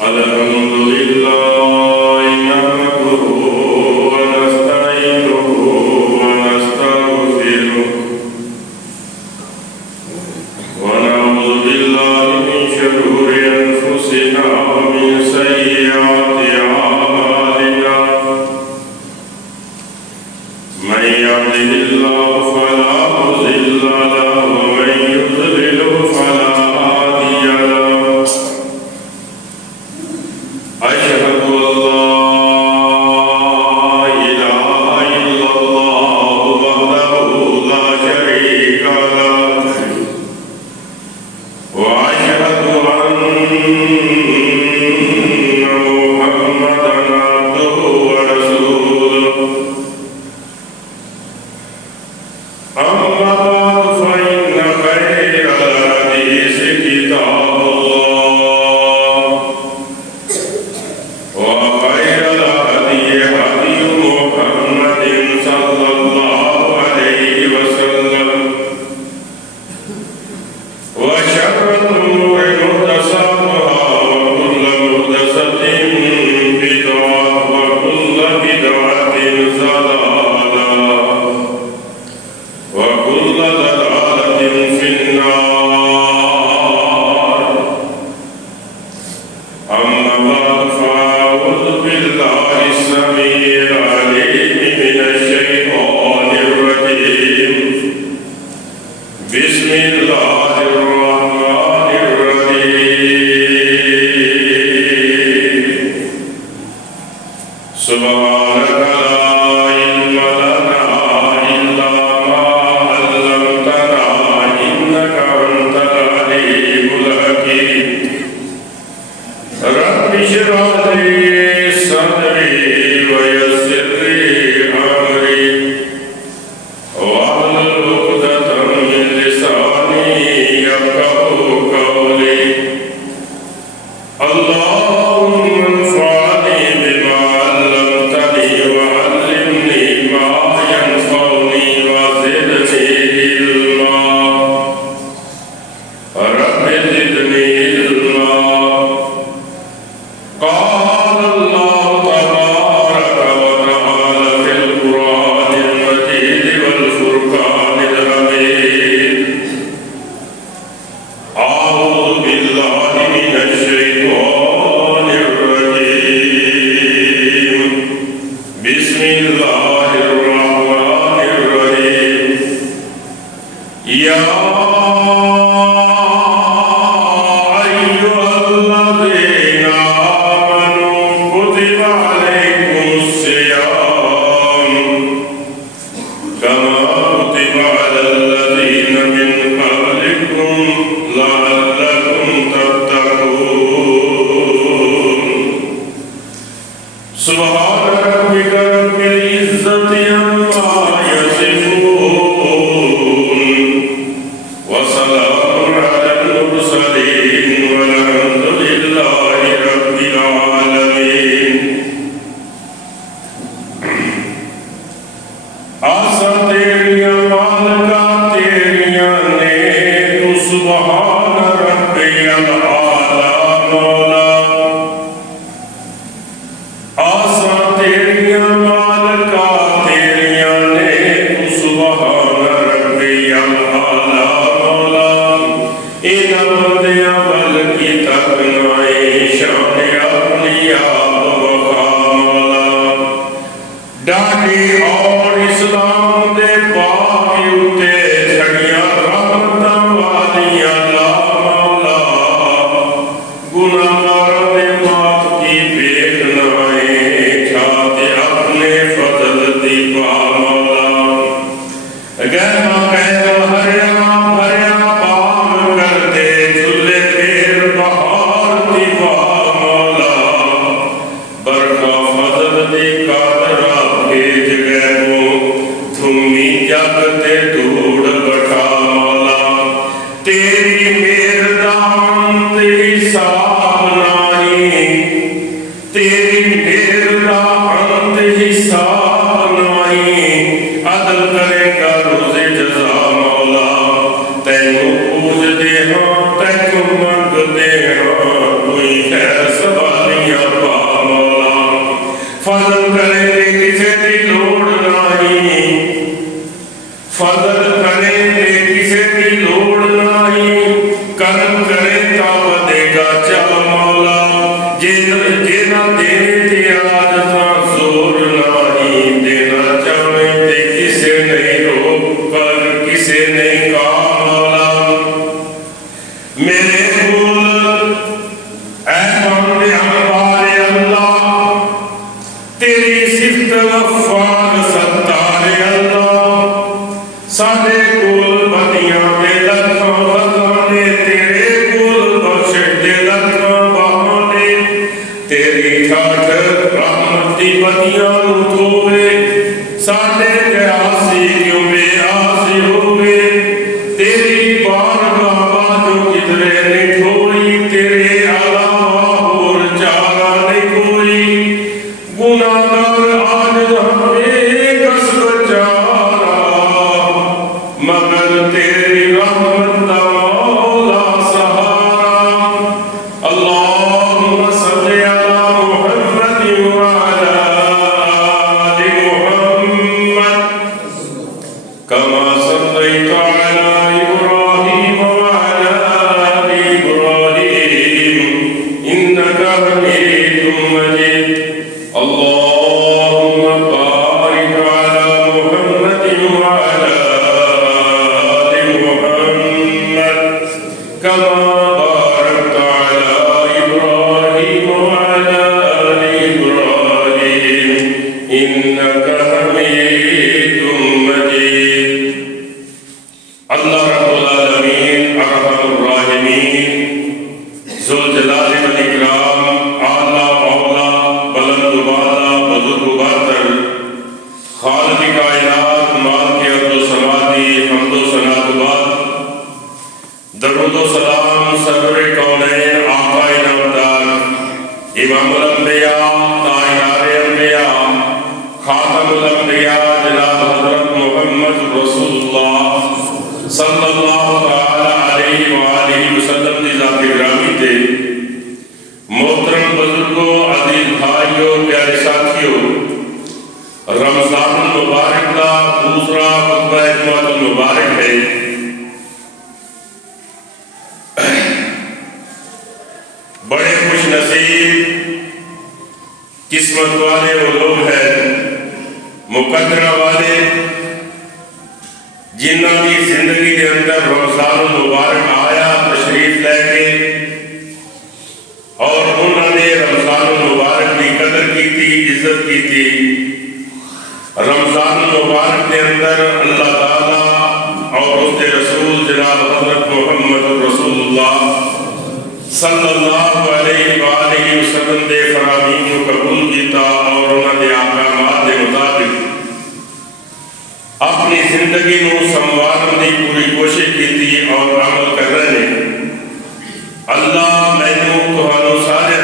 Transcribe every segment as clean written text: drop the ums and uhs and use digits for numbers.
الحمد لله نحمده ونستعينه ونستغفره ونعوذ بالله من شرور أنفسنا ومن سيئات أعمالنا من يهده الله فلا مضل له ومن يضلل فلا هادي له أشهد أن لا إله إلا الله وحده لا شريك له وأشهد أن محمدا عبده ورسوله أما بعد فإن خير الحديث كتاب الله وخير الهدي هدي محمد صلى الله عليه وسلم وشر الأمور محدثاتها وكل محدثة بدعة وكل بدعة ضلالة وكل ضلالة في النار أما بعد فأعوذ بالله السميع العليم من الشيطان الرجيم بسم الله الرحمن الرحيم سبحانك لا علم لنا إلا ما علمتنا إنك أنت العليم الحكيم رب اشرح لي صدري ويسر لي أمري واحلل عقدة من لساني يفقهوا قولي اللهم انفعني بما علمتني وعلمني ما ينفعني وزدني علما رب زدني علما قال الله تبارك وتعالى في القرآن المجيد والفرقان الحميد أعوذ بالله من الشيطان الرجيم بسم الله الرحمن الرحيم يا أيها الذين آمنوا كتب عليكم الصيام كما كتب على الذين من قبلكم لعلكم تتقون سبحان ربك رب العزة عما يصفون وسلام على المرسلين والحمد لله رب العالمين آسا تیریاں مالکا تیریاں نے تو سبحان ربی العالی مولا آسا تیریاں مالکا تیریاں نے تو سبحان ربی العالی مولا ان بندیاں بلکی تکنائیں شان اپنی آپ وقا مولا ڈاڑی اور اسلام دے باقی اتے جھڑیاں رحمتاں والیاں لا مولا گناہگار دے معاف کی بیٹنائیں چھاتے اپنے فضل دی پا مولا گہما گہما ہریا بھریا پام کرتے جھلے پھر بہار دی پا مولا برکا فضل دی قادرہ بھیج گئے وہ دھومی جگتے دوڑ بٹھا مولا تیری میردان تیری حساب نہیں تیری میردان تیری حساب نہیں عدل کرے گا روز جزا مولا تینو پوج دے ہاں تینو منگ دے ہاں کوئی خیر سوال گلتیاں نو دھوے ساڈے تے آسی کیوں بے آسی ہوئے تیری بارگاہ باجو کدرے نہیں دھوئی تیرے علاوہ اور چارہ نہیں کوئی گناہگار آج ہمیں کس بچارا مگر تیری رحمت دا مولا سہارا اللہم صلی علی محمد وعلی آل محمد کما صلیت علی ابراہیم وعلی آل ابراہیم انکا حمید مجید اللہم بارک علی محمد وعلی آل محمد کما بارکت علی ابراہیم وعلی آل ابراہیم انکا حمید مجید اللہ رب العالمین ارحم الراحمین ذوالجلال والاکرام اعلیٰ مولا بلند و بالا بزرگ و برتر خالق کائنات مالک ارض و سماوات حمد و ثنا و بعد درود و سلام سرور کونین آقا نامدار امام الانبیاء تاجدار انبیاء خاتم الانبیاء جناب حضرت محمد رسول اللہ صلی اللہ تعالی علیہ وآلہ وسلم دی ذات گرامی تے محترم بزرگوں عزیز بھائیوں پیارے ساتھیوں رمضان المبارک کا دوسرا خطبہ جمعۃ المبارک ہے بڑے خوش نصیب قسمت والے وہ لوگ ہیں مقدرہ والے جنہوں کی زندگی کے اندر رمضان المبارک آیا تشریف لے کے اور انہوں نے رمضان المبارک کی قدر کی تھی عزت کی تھی رمضان المبارک کے اندر اللہ تعالیٰ اور اس کے رسول جناب حضرت محمد رسول اللہ صلی اللہ علیہ وآلہ وسلم دے فرامین کو قبول کیتا اور انہوں نے احکامات کے مطابق اپنی زندگی نو سنوارن دی پوری کوشش کی تھی اور عمل کر رہے ہیں اللہ مینوں تہانوں سارے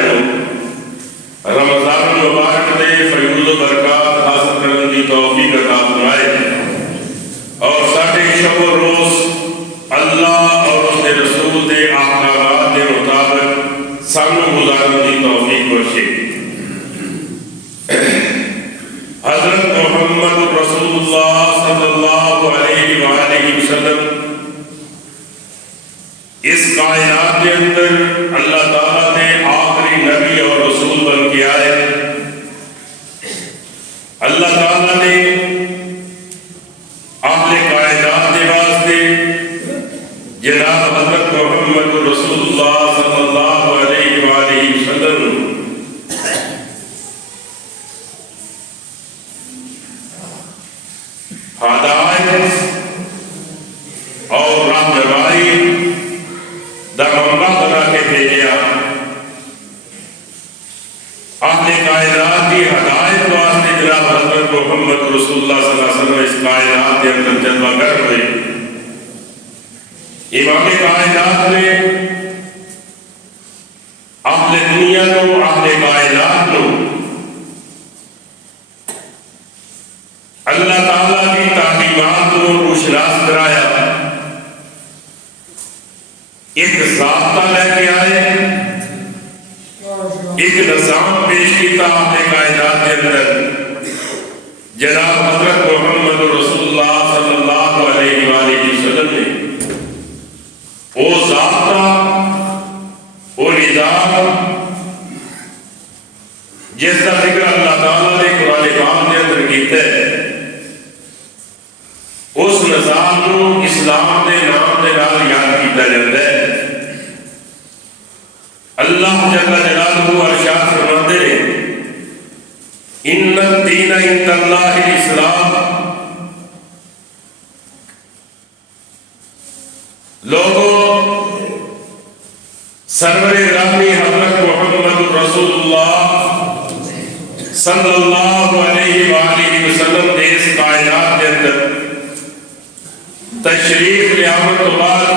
رمضان المبارک دے فیض و برکات حاصل کرنے کی توفیق عطا فرمائے اور ساڈے شب و روز اللہ اور اس کے رسول دے احکامات کے مطابق سانوں گزارنے کی توفیق بخشے حضرت محمد رسول اللہ صلی اللہ علیہ وآلہ وسلم اس کائنات کے اندر اللہ تعالیٰ نے آخری نبی اور رسول بن کے آئے اللہ تعالیٰ نے اہل کائنات کے واسطے جناب حضرت محمد رسول اللہ صلی اللہ علیہ وآلہ وسلم ہدایت اور رہنمائی دا منبع بنا کے بھیجا اہل کائنات کی ہدایت واسطے جناب حضرت محمد رسول اللہ صلی اللہ علیہ وسلم اس کائنات کے اندر جلوہ گر ہوئے امام کائنات نے اہل دنیا کو اہل کائنات کو اللہ تعالیٰ کی تعلیمات کو روشناس کرایا ایک ضابطہ لے کے آئے ایک نظام پیش کیتا اپنے کائنات کے اندر جناب حضرت محمد رسول اللہ صلی اللہ علیہ وآلہ وسلم نے وہ ضابطہ وہ نظام جس کا ذکر اللہ تعالیٰ نے قرآن پاک کے اندر کیتا ہے اس نظام کو اسلام کے نام کے نال یاد کیتا جاتا ہے اللہ جل جلالہ ارشاد فرماتے ہیں ان الدین عند اللہ الاسلام لوگوں سرور گرامی حضرت محمد رسول اللہ صلی اللہ علیہ وآلہ وسلم دے اس کائنات کے اندر تشریف لے آمد تو بعد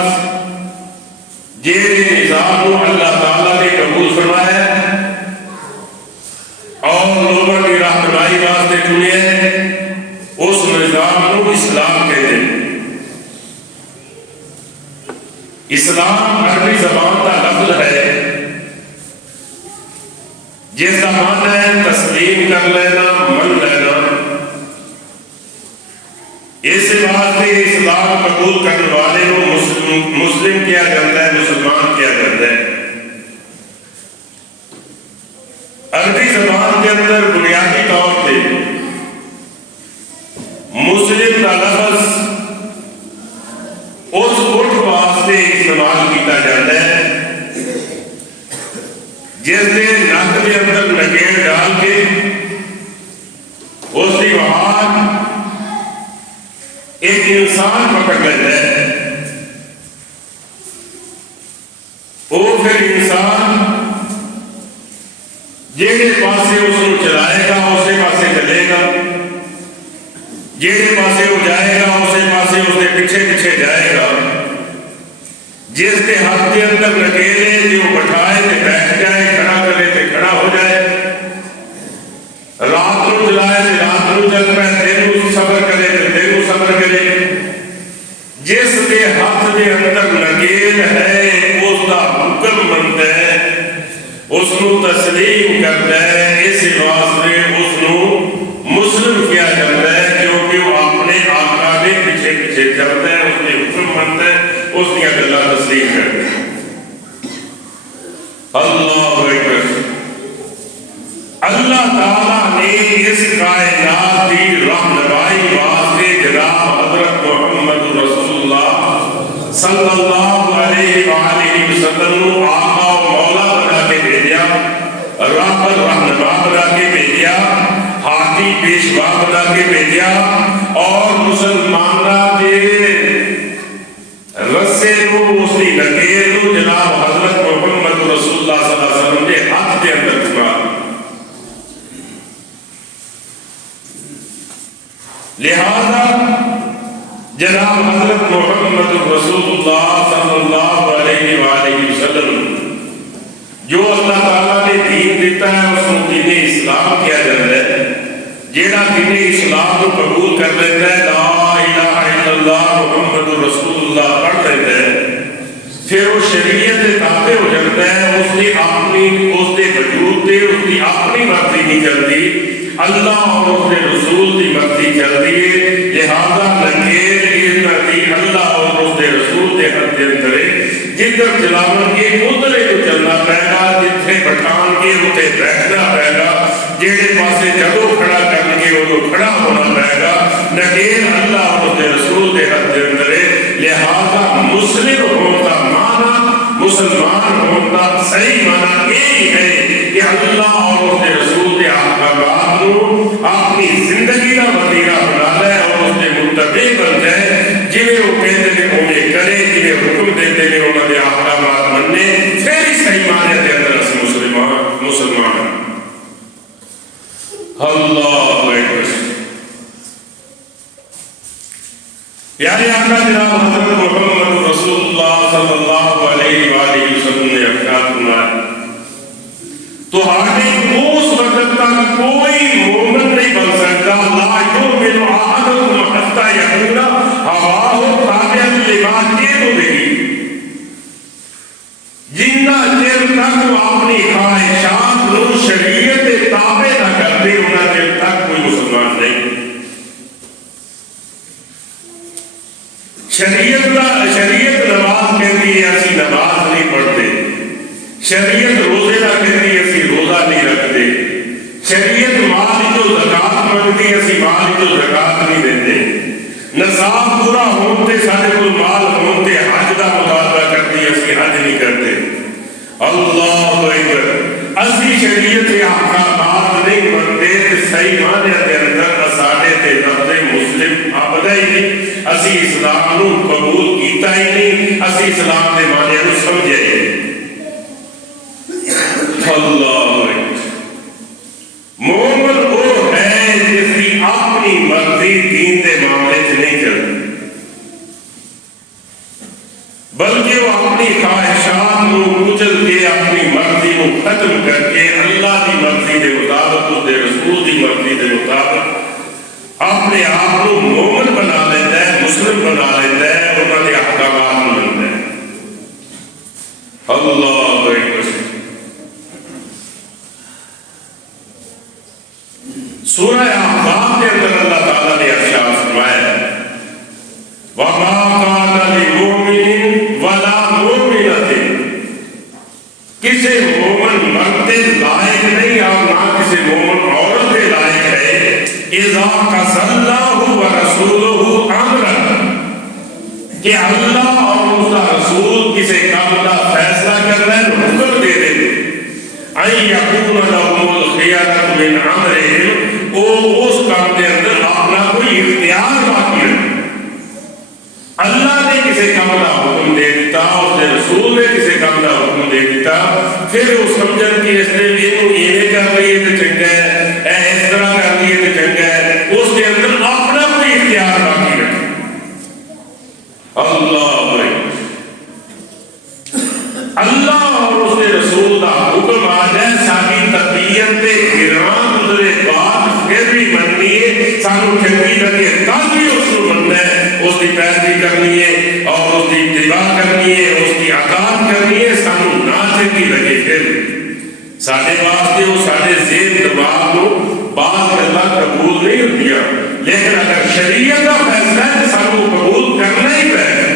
جیڑے نظام کو اللہ تعالیٰ نے قبول فرمایا اور لوگوں کی رہنمائی واسطے چنے اس نظام کو اسلام کہتے ہیں۔ اسلام عربی زبان کا لفظ ہے جس کا معنی ہے تسلیم کر لینا، من لینا۔ اس واسطے اسلام قبول کرنے والے کو مسلم کیا جاتا ہے، مسلمان کیا جاتا ہے۔ عربی زبان کے اندر بنیادی طور پہ مسلم کا لفظ اس اٹھ واسطے استعمال کیا جاتا ہے جس نے نک کے اندر نکیل ڈال کے اس کی وہاں ایک انسان پکڑ لیتا ہے، وہ پھر انسان جہے پاسے اس کو چلائے گا اسی پاسے چلے گا، جہے پاسے وہ جائے گا اسی پاسے اس کے پیچھے پیچھے جائے گا۔ جس کے ہاتھ کے اندر نکیلے جو بٹھائے تے بیٹھ جائے، کھڑا کرے تے کھڑا ہو جائے، رات کو چلائے تے رات کو چل پائے، دن کو صبر کرے تے دن کو صبر کرے۔ جس کے ہاتھ کے اندر نکیل ہے اس کا حکم بنتا ہے، اس کو تسلیم کرتا ہے۔ اس واسطے اس کو مسلم کیا جاتا ہے کیونکہ وہ اپنے آقا کے پیچھے پیچھے چلتا ہے، اس کے حکم بنتا ہے، اس کی اللہ تسلیم کرتا ہے۔ اللہ اکبر۔ اللہ تعالیٰ نے اس کائنات کی رہنمائی واسطے جناب حضرت محمد رسول اللہ صلی اللہ علیہ وآلہ وسلم آقا و مولا بنا کے بھیجا، راہبر رہنما بنا کے بھیجا، ہادی پیشوا بنا کے بھیجا، اور مسلمانوں کے رسے کو اس کی نکیل کو جناب حضرت محمد رسول اللہ صلی اللہ علیہ وسلم کے ہاتھ کے اندر چھپا۔ لہذا جناب حضرت محمد رسول اللہ صلی اللہ علیہ وآلہ وسلم جو اللہ تعالیٰ نے دین دیتا ہے اس کو دین اسلام کیا جاتا ہے۔ جیڑا دین اسلام کو قبول کر لیتا ہے، لا الہ الا اللہ محمد رسول اللہ پڑھ لیتا ہے، پھر وہ شریعت تابع ہو جاتا ہے۔ اس کی اپنی اس کے وجود سے اس کی اپنی مرضی نہیں چلتی، اللہ اور اس کے رسول کی مرضی چلتی ہے۔ لہذا نکیل یہ کرتی اللہ اور اس کے رسول کے حد اندر جدھر چلاون کے ادھر کو چلنا پائے گا، جتھے بٹھان کے اتنے بیٹھنا پائے گا، جہے پاسے جدو کھڑا کر کے ادو کھڑا ہونا پائے گا۔ نکیل اللہ اور اس کے رسول کے حد اندر۔ لہذا مسلم ہونے کا معنی، مسلمان ہونے کا صحیح معنی یہی ہے کہ اللہ اور اس کے رسول کے احکامات کو اپنی زندگی کا وسیلہ بنا لے اور اس کے متبع بن جائے۔ جنہیں وہ کہتے ہیں انہیں کرے، جنہیں حکم دیتے ہیں انہوں نے احکامات مننے، پھر ہی صحیح معنی کے اندر اس مسلمان ہیں۔ اللہ اکبر۔ پیارے آقا جناب حضرت محمد رسول اللہ صلی اللہ علیہ وآلہ وسلم نے ارشاد فرمایا، تمہارے اس وقت تک کوئی مومن نہیں بن سکتا، لا یؤمن احدکم حتی یکون ہواہ تابعا لما یأمر بہ، جنہ چر تک وہ اپنی خواہشات کو شریعت تابع نہ کرتے انہاں چر تک کوئی مسلمان نہیں۔ شریعت نماز کہتی ہے اسی نماز نہیں پڑھتے، شریعت روزے نہ کہتی ہے اسی روزہ نہیں رکھتے، شریعت مال جو زکات منگتی ہے اسی مال جو زکات نہیں دیتے، نصاب پورا ہوتے سارے کو مال ہوتے حج کا مطالبہ کرتی ہے اسی حج نہیں کرتے۔ اللہ اکبر۔ اسی شریعت کے احکامات نہیں منتے تے صحیح معنی کے اندر اساڑے تے لفظ مسلم آبدا ہی نہیں، اسی اسلام نو قبول کیتا ہی نہیں، اسی اسلام دے معنی نو سمجھے ہی نہیں۔ اللہ اکبر۔ مومن اپنے آپ کو مومن بنا لیتا ہے، مسلم بنا لیتا ہے، انہوں نے احکامات مانتا ہے۔ اللہ اکبر۔ سورہ احقاف کے اندر اللہ تعالیٰ نے ارشاد فرمایا وَمَا كَانَ لِمُؤْمِنٍ وَلَا مُؤْمِنَةٍ، کسی مومن مرد لائق نہیں اور نہ کسی مومن عورت لائق ہے اِذَا قَضَى اللَّهُ وَرَسُولُهُ أَمْرًا، کہ اللہ اور اس کا رسول کسی کام کا فیصلہ کر رہے ہیں، حکم دے دے أَن يَكُونَ لَهُمُ الْخِيَرَةُ مِنْ أَمْرِهِمْ، وہ اس کام کے اندر اپنا کوئی اختیار باقی ہے۔ اللہ نے کسی کام کا حکم دے دیتا، اس نے رسول نے کسی کام کا حکم دے دیتا، پھر اس سمجھن کی اس نے یہ کر لیے تو چنگا ہے، اس طرح کر لیے تو چنگا ہے، اس کے اندر اپنا کوئی اختیار باقی رکھے۔ اللہ اور اس کے رسول کا حکم آ جائے، ساری طبیعت گران گزرے بات پھر بھی مننی ہے، سانو چنگی لگے تب بھی اس کو مننا ہے، اس کی پیروی کرنی ہے اور اس کی اتباع کرنی ہے، اس کی اطاعت کرنی ہے، سانو نہ چنگی لگے پھر سارے واسطے وہ سارے ذہن دماغ کو بعض گلاں قبول نہیں ہوتیاں، لیکن اگر شریعت کا فیصلہ ہے تو سانو قبول کرنا ہی پڑے گا۔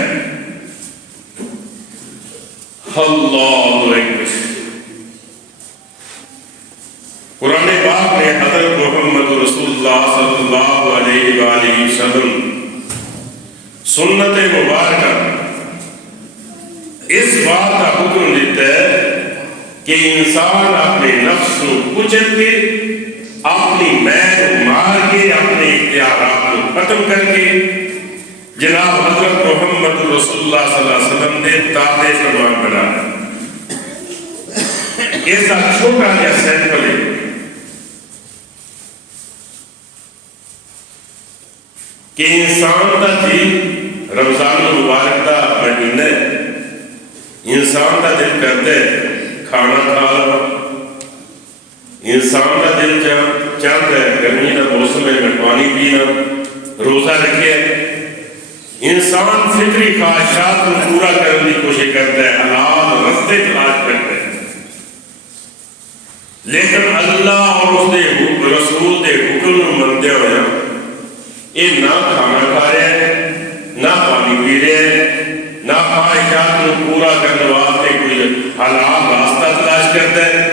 اللہ اکبر۔ قرآن پاک میں حضرت محمد رسول اللہ صلی اللہ علیہ وآلہ وسلم سنت مبارکہ اس بات کا حکم دیتا ہے کہ انسان اپنے نفس کو کچل کے، اپنی میں مار کے، اپنے اختیارات کو ختم کر کے جناب حضرت محمد رسول اللہ صلی اللہ علیہ وسلم نے تابع فرمان بنایا۔ اس کا چھوٹا جا سیمپل ہے کہ انسان کا دل رمضان المبارک کا مہینہ ہے، انسان کا دل کرتا ہے کھانا کھا لو، انسان کا دل چاہتا ہے گرمی کا موسم ہے میں پانی پینا، روزہ رکھے، انسان فطری خواہشات کو پورا کرنے کی کوشش کرتا ہے، حلال رستے تلاش کرتا ہے، لیکن اللہ اور اس کے رسول کے حکم منتے ہوئے یہ نہ کھانا کھا رہے ہیں، نہ پانی پی رہے ہیں، نہ خواہشات کو پورا کرنے واسطے کوئی حلال راستہ تلاش کرتا ہے۔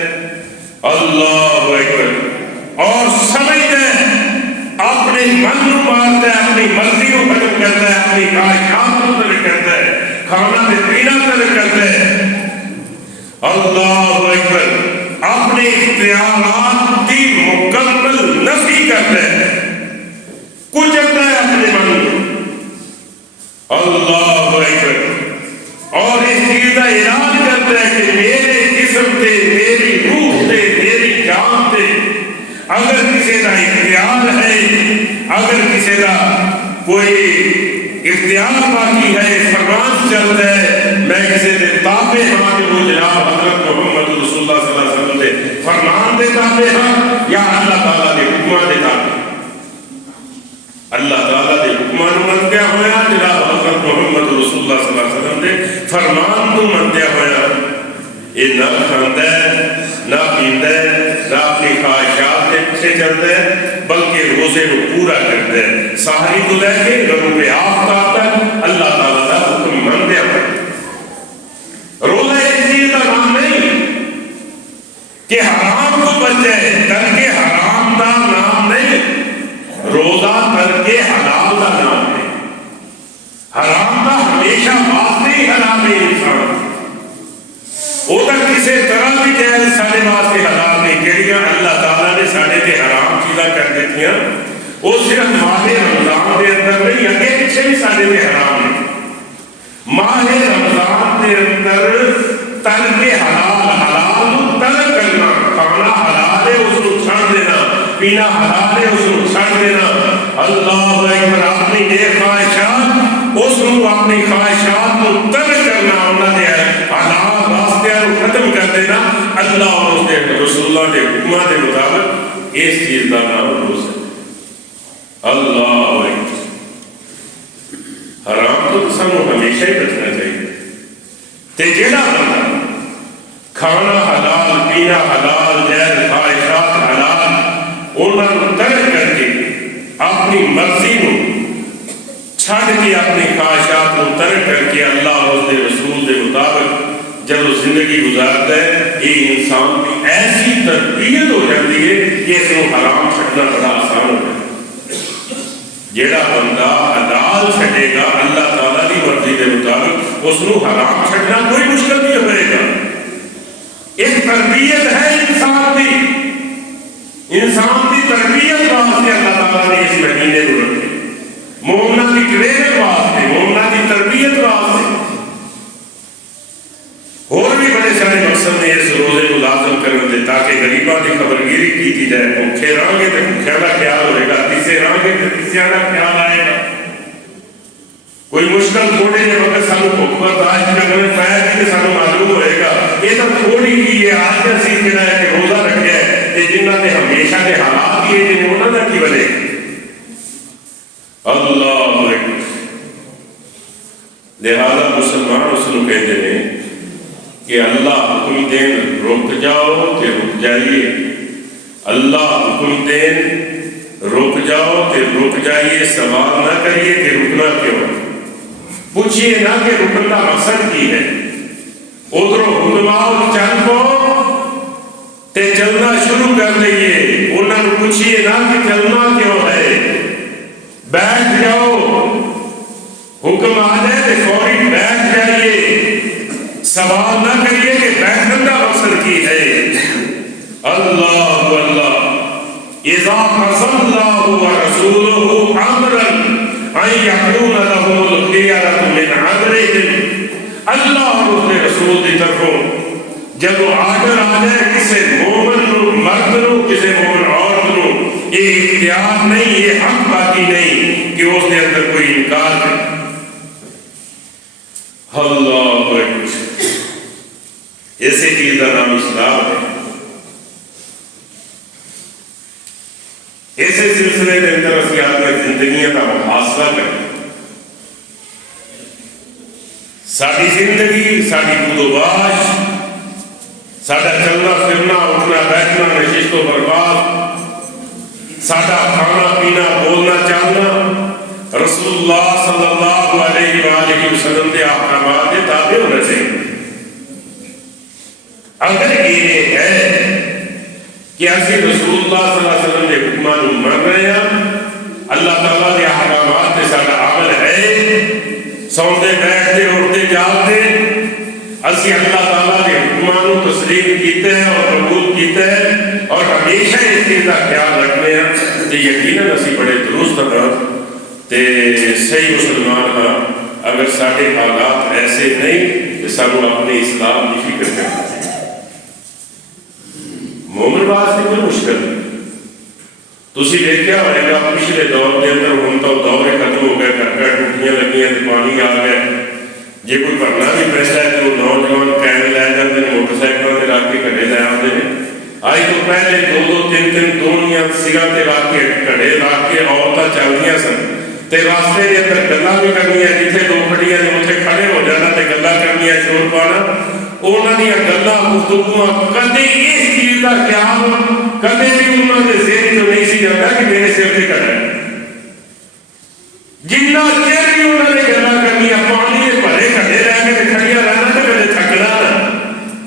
اللہ اکبر۔ اور سمجھتا ہے اپنے من کو مارتا ہے، اپنی مرضی کو ختم کرتا ہے، اپنی خواہشات کو ترک کرتا ہے، کھانا سے پینا ترک کرتا ہے۔ اللہ اکبر۔ اپنے اختیارات کی مکمل نفی کرتا ہے، کچلتا ہے اپنے من کو۔ اللہ اکبر۔ اور اس چیز کا اعلان کرتا ہے کہ میرے جسم سے، میری روح سے، میری جان سے اگر کسی کا اختیار ہے، اگر کسی کا کوئی اختیار باقی ہے، فرمان چلتا ہے، میں کسی کے تابع ہاں کہ وہ جناب حضرت محمد رسول اللہ صلی اللہ علیہ وسلم سے فرمان دے تابع ہاں یا اللہ تعالیٰ کے حکمان دے تابع۔ اللہ تعالیٰ کے حکمان منتیا ہویا، جناب حضرت محمد رسول اللہ صلی اللہ علیہ وسلم نے فرمان کو منتیا ہویا، یہ نہ کھاندا ہے، نہ پیندا ہے، نہ اپنی خواہشات کے پیچھے چلتا ہے، بلکہ روزے کو پورا کرتا ہے، سحری کو لے کے غروب آفتاب تک اللہ تعالیٰ کا حکم منتیا ہویا۔ روزہ ایک چیز کا نام نہیں کہ حرام کو بچ جائے، ترک حرام کا نام نہیں، روزہ ترک حلال کا نام ہے۔ حرام کا ہمیشہ واسطے ہی حرام ہے انسان، وہ تو کسی طرح بھی جائے سارے واسطے حلال نہیں، جہاں اللہ تعالیٰ نے سارے تے حرام چیزاں کر دیتی ہیں وہ صرف ماہ رمضان کے اندر نہیں، اگے پیچھے بھی سارے تے حرام نہیں۔ ماہ رمضان کے اندر ترک حلال، حلال ترک کرنا، کھانا حلال ہے اس کو چھوڑ دینا، پینا حلال ہے اس کو چھوڑ دینا۔ اللہ اکبر۔ اپنی نیک خواہشات اس کو، اپنی خواہشات کو ترک کرنا، انہوں نے حلال راستے کو ختم کر دینا، اللہ اور اس کے رسول اللہ کے حکمات کے مطابق اس چیز کا نام روزہ۔ اللہ پینا حلال، جائز، خواہشات حلال، انہوں ترک کر کے اپنی مرضی کو چھڑ کے اپنی خواہشات کو ترک کر کے اللہ اور اس کے رسول کے مطابق جب وہ زندگی گزارتا ہے، یہ انسان کی ایسی تربیت ہو جاتی ہے کہ اس کو حرام چھڑنا بڑا آسان ہو جائے۔ جیڑا بندہ حلال چھڑے گا اللہ تعالیٰ کی مرضی کے مطابق، اس کو حرام چھڑنا کوئی مشکل نہیں ہوئے گا۔ ایک تربیت ہے انسان کی تربیت واسطے اللہ تعالیٰ نے اس مہینے کو رکھے، مومنہ کی ٹریننگ واسطے، مومنہ کی تربیت واسطے۔ اور بھی بڑے سارے مقصد نے اس روزے کو لازم کرنے دے تاکہ غریباں کی خبرگیری کی جائے۔ بھوکے رہیں گے تو بھوکیاں کا خیال ہوئے گا، تیسے رہیں گے تو تیسیاں کا خیال آئے گا۔ کوئی مشکل تھوڑے جب اگر سانو بھوک برداشت کرنے پایا کہ سانو معلوم ہوئے گا یہ تو تھوڑی کی ہے، آج کا سی کہنا ہے کہ روزہ رکھے ہے کہ جنہوں نے ہمیشہ کے حالات کیے جنہیں انہوں نے کی بنے اللہ اکبر۔ لہذا مسلمان اس کو کہتے ہیں کہ اللہ حکم دین رک جاؤ کہ رک جائیے، اللہ حکم دین رک جاؤ کہ رک جائیے، سوال نہ کریے کہ رکنا کیوں، پوچھئے نہ کہ رکن کا مقصد کی ہے۔ ادھر حکماؤ چل پو تے چلنا شروع کر دئیے، انہوں نے پوچھئے نہ کہ چلنا کیوں ہے، بیٹھ جاؤ، حکم آ جائے تو فوری بیٹھ جائیے، سوال نہ کریے کہ بیٹھنے کا مقصد کی ہے۔ اللہ اللہ اذا قضى الله ورسوله امرا ان يكون لهم الخيرة من امرهم، اللہ اور اس کے رسول کی طرفوں جب وہ آرڈر آ جائے کسی مومن مرد نو، کسی مومن عورت نو، یہ اختیار نہیں، یہ حق باقی نہیں کہ اس کے اندر کوئی انکار کرے۔ اللہ اکبر، ایسے چیز کا نام اسلام ہے۔ ایسے سلسلے کے اندر اسی اپنی زندگیاں کا محاسبہ کریں۔ ساری زندگی، ساری بود و باش، ساڈا چلنا پھرنا، اٹھنا بیٹھنا، نشست و برباد، ساڈا کھانا پینا، بولنا چالنا رسول اللہ صلی اللہ علیہ وآلہ وسلم کے احکامات کے تابع ہونا چاہیے۔ اگر یہ ہے کہ اسی رسول اللہ صلی اللہ علیہ وسلم کے حکمان من رہے ہیں، اللہ تعالیٰ کے احکامات سے سارا عمل ہے، سوندے بیٹھتے اٹھتے جاگتے اسی اللہ تعالیٰ کے حکمان تسلیم کیتے ہیں اور قبول کیتے ہیں اور ہمیشہ اس چیز کا خیال رکھنے ہیں کہ یقیناً اسی بڑے درست ہیں تے صحیح مسلمان ہیں۔ اگر سارے حالات ایسے نہیں تو سانو اپنی اسلام کی فکر کرنا چاہیے۔ مومن واسطے کوئی مشکل نہیں، تسی دیکھیا ہوئے گا پچھلے دور کے اندر ہم تو دور ختم ہو گئے، گھر ٹوٹیاں لگیاں تے پانی آ گئے، جے کوئی بھرنا بھی پیسہ ہے تو نوجوان کین لے جاتے ہیں، موٹر سائیکل تے رکھ کے کھڑے لے آتے ہیں۔ آج تو پہلے دو تین دونیاں سگا تے رکھ کے کھڑے رکھ کے عورتاں چلدیاں سن تے راستے کے اندر گلاں بھی کرنیاں، جتھے دو کھڑیاں نے اتنے کھڑے ہو جانا تے گلاں کرنیاں، شور پانا، انہاں دیاں گلاں گفتگواں کدی اس چیز کا خیال کدی بھی انہوں نے ذہن تو نہیں سی جاتا کہ میرے سر پہ کھڑا ہے۔ جنہ چیر بھی انہوں نے گلاں کرنیاں، پانی کے بھرے کھڑے رہ کے کھڑیاں رہنا تو کدے تھکنا نہ،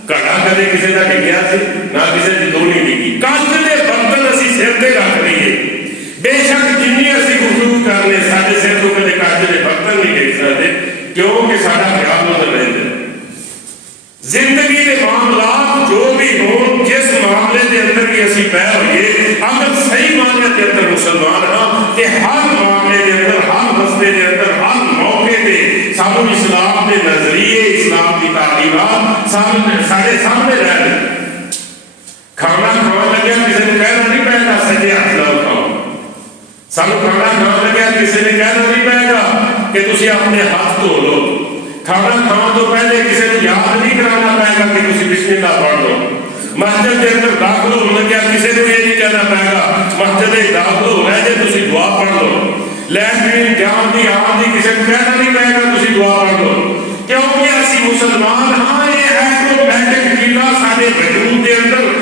کھڑا کدے کسی کا ڈگیا سی نہ کسی کی دونی ڈگی۔ کچھ دے برتن اسی سر پہ رکھ لیے، بے شک جنی اسی گفتگو کرنے سارے سر تو کدے کچھ دے برتن نہیں دیکھ سکتے، کیونکہ سارا خیال ادھر رہتا ہے۔ زندگی کے معاملات جو بھی ہوں، جس معاملے کے اندر بھی اسی پہ ہوئے، اگر صحیح معاملے کے اندر مسلمان ہاں کہ ہر معاملے کے اندر، ہر مسئلے کے اندر، ہر موقع پہ سانو اسلام کے نظریے، اسلام کی تعلیمات سارے سامنے رہ دیں۔ کھانا کھانا لگیا کسی نے کہنا نہیں پائے گا سجے ہاتھ نال کھاؤ، سانو کھانا کھانا لگیا کسی نے کہنا نہیں پائے گا کہ تسی اپنے ہاتھ دھو لو، کھانا کھانا تو پہلے کسی نے یاد نہیں کرانا پائے گا کہ تسی بسم اللہ پڑھ لو، مسجد کے اندر داخل ہونے لگیا کسی نے یہ نہیں کہنا پائے گا مسجد داخل ہو رہے جے تسی دعا پڑھ لو، لیٹرین جان دی آن دی کسی نے کہنا نہیں پائے گا تسی دعا پڑھ لو، کیونکہ اسی مسلمان ہاں، یہ ہے تو بیٹھک جیلا سارے وجود کے اندر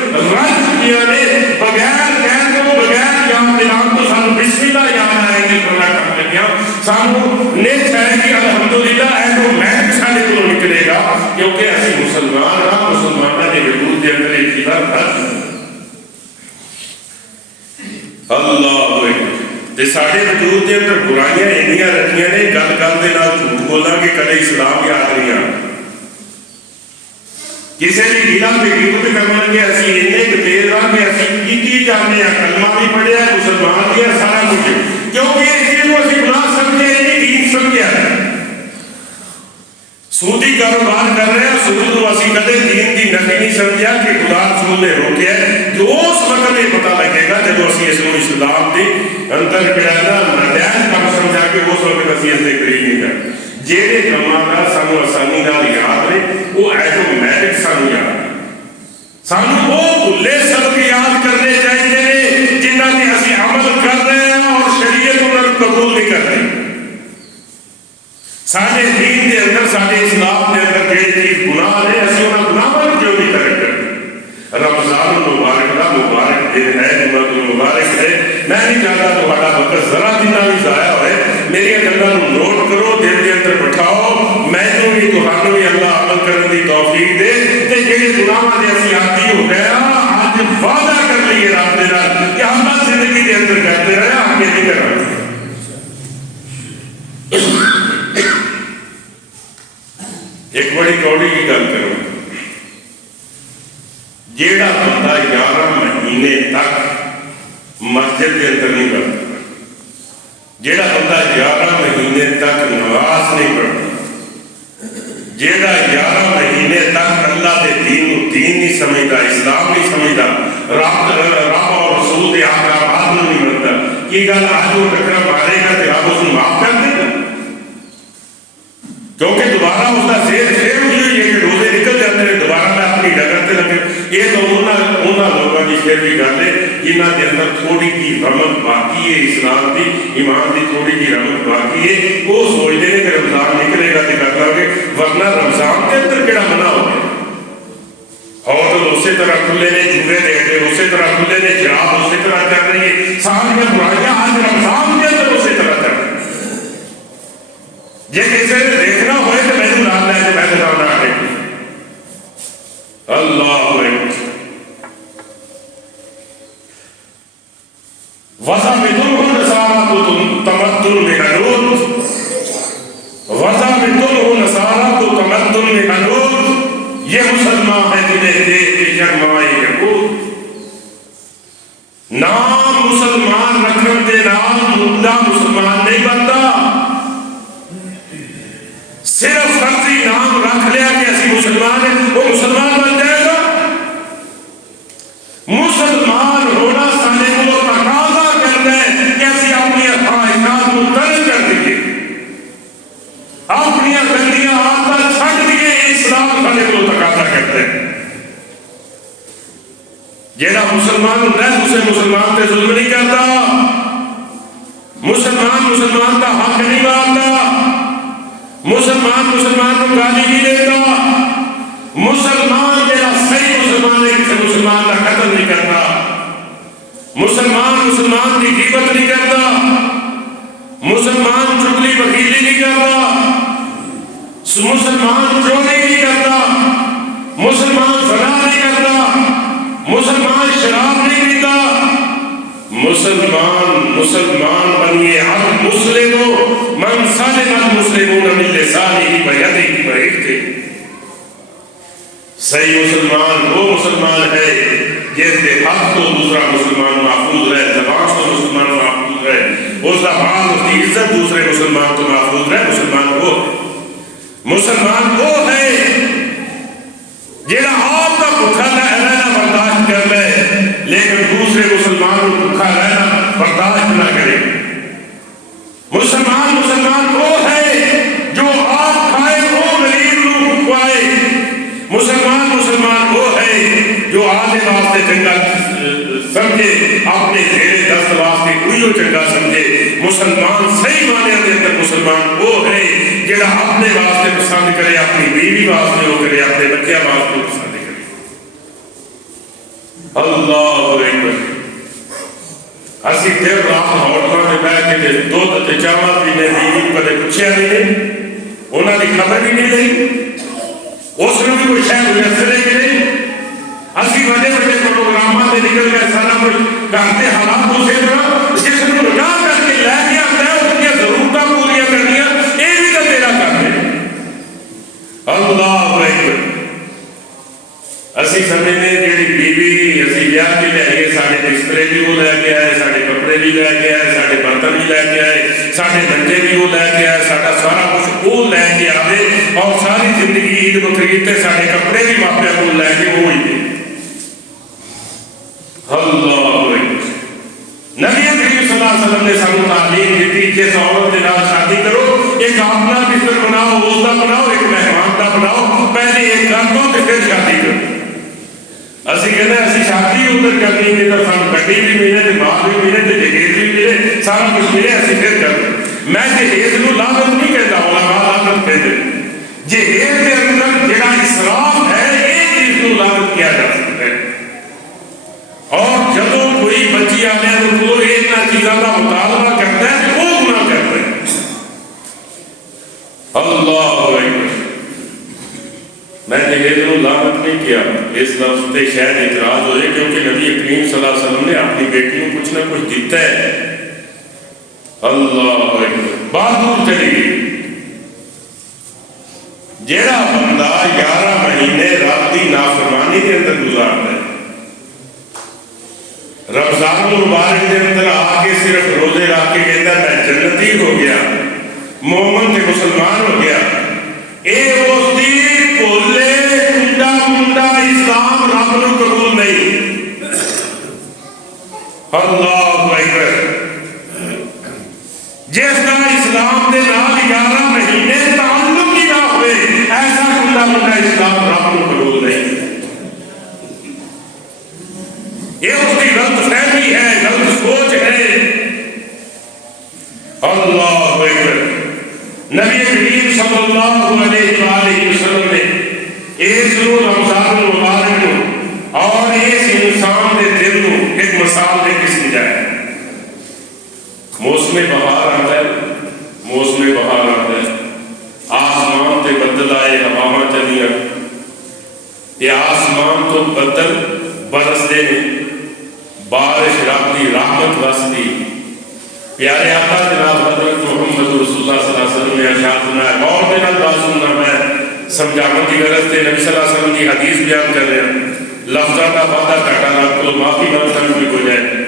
مسلمان ہاں مسلمانوں کے وجود کے اندر ایک چیز اللہ تے سارے وجود کے اندر برائیاں انیاں رکھیاں نے گل گل کے نال جھوٹ بولاں گے کدے اسلام یاد نہیں آ کسی بھی ضلع پہ قیمت کرنا کہ اسی اینے تیز ہاں کہ اسی کی جانے ہیں کلمہ بھی پڑھیا ہے مسلمان بھی ہے سارا کچھ کیونکہ اس کو اسی بنا سکتے ہیں دین سمجھا ہے سودی کاروبار کر رہے ہیں سود کو اسی کدے دین دی نفی نہیں سمجھا کہ خدا رسول نے روکیا ہے جو اس وقت یہ پتہ لگے گا جب اسی اس کو اسلام دی اندر کہنا ناجائز کام سمجھا کے اس وقت اسی اس دے قریب نہیں کر جیڑے کماں دا سانو آسانی نال یاد نے وہ ایٹومیٹک سانو یاد سانو وہ بھلے سبق یاد کرنے چاہیے جنہاں تے اسی عمل کر رہے ہیں اور شریعت انہاں قبول نہیں کرتے سارے دین دے اندر سارے اسلام دے اندر جڑی چیز گناہ ہے اسی انہاں گناہاں نوں کیوں نہیں کرتے رمضان المبارک دا مبارک دن ہے جمعہ مبارک ہے میں نہیں چاہتا تہاڈا وقت ذرا جتنا بھی ضائع ہوئے میری گلاں نوں نوٹ کرو دل دے اندر بٹھاؤ مینوں بھی تہانوں بھی اللہ عمل کرنے دی توفیق دے تے جڑے گناہاں دے اسی عادی ہو گئے اج وعدہ کر لئیے رب دے نال کہ ہم زندگی دے اندر کرتے رہے ہم نہیں کرنا ایک بڑی کوڑی کی گل کروں جیڑا بندہ 11 مہینے تک مسجد کے اندر نہیں کرتا جیڑا بندہ 11 مہینے تک نماز نہیں پڑھتا جیڑا 11 مہینے تک اللہ کے دین کو دین نہیں سمجھتا اسلام نہیں سمجھتا رب اور رسول کے احکامات نہیں منتا یہ گل آج وہ ٹکرا مارے گا تو آپ اس کو معاف کر دے گا کیونکہ دوبارہ اس کا زیر ہوئی ہوئی ہے کہ روزے نکل جاتے ہیں دوبارہ میں اپنی ڈگر سے لگے یہ تو انہوں لوگوں کی شیر بھی گل ہے جنہوں کے اندر تھوڑی کی رمت باقی ہے اسلام کی ایمان کی تھوڑی کی رمت باقی ہے وہ سوچتے ہیں کہ رمضان نکلے گا تو کر لو گے ورنہ رمضان کے اندر کہڑا منع ہو گیا ہوٹل اسی طرح کھلے نے جوئے دے اڈے اسی طرح کھلے نے شراب اسی طرح چل رہی ہے ساری برائیاں آج رمضان کے اندر اسی طرح چل رہی ہے جی کسی نے دیکھنا ہوئے تو میں نام لے کے میں نام نہ آگے اللہ وَذَا بِدُلْهُ نَسَارَةُ تَمَدُّنْ مِحَنُوت وَذَا بِدُلْهُ نَسَارَةُ تَمَدُّنْ مِحَنُوت یہ مسلمان ہے جنہیں دیکھ کے شرمائے یہود نام مسلمان رکھن دے نام مدہ مسلمان نہیں بنتا صرف فرضی نام رکھ لیا کہ ایسی مسلمان ہے وہ مسلمان بن جائے گا مسلمان ہونا سانے کو تقاضا کرتا ہے کہ ایسی اپنی خواہشات کو ترک کر دیجیے اپنی گندیاں عادتیں چھڈ دیے اسلام سانے کو تقاضا کرتا ہے جیڑا مسلمان ہوتا ہے اسے مسلمان تے ظلم نہیں کرتا مسلمان کا حق نہیں مانتا مسلمان کو گالی نہیں دیتا مسلمان جیڑا صحیح مسلمان ہے کسی مسلمان کا قتل نہیں کرتا مسلمان کی غیبت نہیں کرتا مسلمان چغلی وکیلی نہیں کرتا مسلمان چوری نہیں کرتا مسلمان زنا نہیں کرتا مسلمان شراب نہیں پیتا مسلمان بنیے اب مسلموں من سالم المسلمون من لسانه ویده ویده صحیح مسلمان وہ مسلمان ہے جس کے حق تو دوسرا مسلمان محفوظ رہے زبان تو مسلمان محفوظ رہے اس زبان اس کی عزت دوسرے مسلمان تو محفوظ رہے مسلمان وہ ہے جیڑا آپ کا بھوکا رہنا برداشت کر لے لیکن دوسرے مسلمان کو بھوکا رہنا برداشت نہ کرے مسلمان وہ ہے جو آپ کھائے وہ غریب لوگ کھوائے مسلمان وہ ہے جو آنے واسطے چنگا سمجھے اپنے زیر دست واسطے کوئی چنگا سمجھے مسلمان صحیح معنی دے اندر مسلمان وہ ہے جڑا اپنے واسطے پسند کرے اپنی بیوی واسطے وہ کرے اپنے بچیاں واسطے پسند کرے اللہ اکبر اسی دیر رات ہوٹلاں تے بیٹھ کے دودھ تے چاول پینے بیوی کدے پوچھیا نہیں انہاں دی خبر ہی نہیں لئی اس نے بھی کوئی شاید میسر ہے کہ نہیں؟ اسی بڑے بڑے پروگراموں سے نکل گئے سارا کچھ کرتے حالات اسی طرح جس نے بٹا کر کے لے کے آتا ہے اس کی ضرورتیں پوریاں کرنی یہ بھی تو تیرا کرتے اللہ اکبر اسی سمجھنے جیڑی بیوی اسی بیاہ کی لے گئے سارے بسترے بھی وہ لے کے آئے سارے کپڑے بھی لے کے آئے سارے برتن بھی لے کے آئے سارے بچے بھی وہ لے کے آئے سارا سارا کچھ وہ لے کے آئے اور ساری زندگی عید بقرعید تے سارے کپڑے بھی ماپے کو لے کے وہ ہی دے اللہ نبی کریم صلی اللہ علیہ وسلم نے سانو تعلیم دیتی جس عورت کے نال شادی کرو ایک اپنا بستر بناؤ اس کا بناؤ ایک مہمان کا بناؤ پہلے ایک کر دو تو پھر شادی کرو اسی کہتے ہیں اسی شادی ادھر کرنی ہے تو سانو گڈی بھی ملے تو مال بھی ملے تو جہیز بھی ملے سارا کچھ ملے اسی پھر کر دو میں جہیز نو لعنت نہیں کہتا علماء لعنت کہتے جہیز کے اندر جڑا اسراف ہے ایک چیز نو لعنت کیا جا سکتا ہے اور جدو کوئی بچی آنے تو وہ اتنا چیزوں کا مطالبہ کرتا ہے کہ وہ گناہ کرتا ہے اللہ اکبر میں جہیز نو لعنت نہیں کیا اس لفظ پہ شاید اعتراض ہوئے کیونکہ نبی کریم صلی اللہ علیہ وسلم نے اپنی بیٹی کو کچھ نہ کچھ دیتا ہے اللہ اکبر بات دور چلی گئی جیڑا بندہ 11 مہینے رب دی نافرمانی کے اندر گزارتا ہے رمضان المبارک کے اندر آ کے صرف روزے رکھ کے کہتا ہے میں جنتی ہو گیا مومن تے مسلمان ہو گیا اے اس دی بھولے کنڈا منڈا اسلام رب نو قبول نہیں اللہ اکبر جس کا اسلام دے نال 11 مہینے تعلق ہی نہ ہوئے ایسا کنڈا منڈا اسلام رب نو قبول نہیں یہ اس کی غلط فہمی ہے غلط سوچ ہے اللہ اکبر نبی کریم صلی اللہ علیہ وآلہ وسلم نے اس رمضان المبارک کو اور اس انسان کے دل کو ایک مثال دے کے سمجھایا موسم بہار آتا ہے موسم بہار آتا ہے آسمان تے بدل آئے ہواواں چلیاں یہ آسمان تو بدل برستے ہیں بارش رب کی رحمت وستی پیارے آقا جناب حضرت محمد رسول اللہ صلی اللہ علیہ وسلم نے ارشاد فرمایا اور میرا بات سننا میں سمجھانے کی غرض سے نبی صلی اللہ علیہ وسلم کی حدیث بیان کر رہے ہیں لفظہ کا وعدہ کاٹا رب کو معافی مانگنا بھی ہو جائے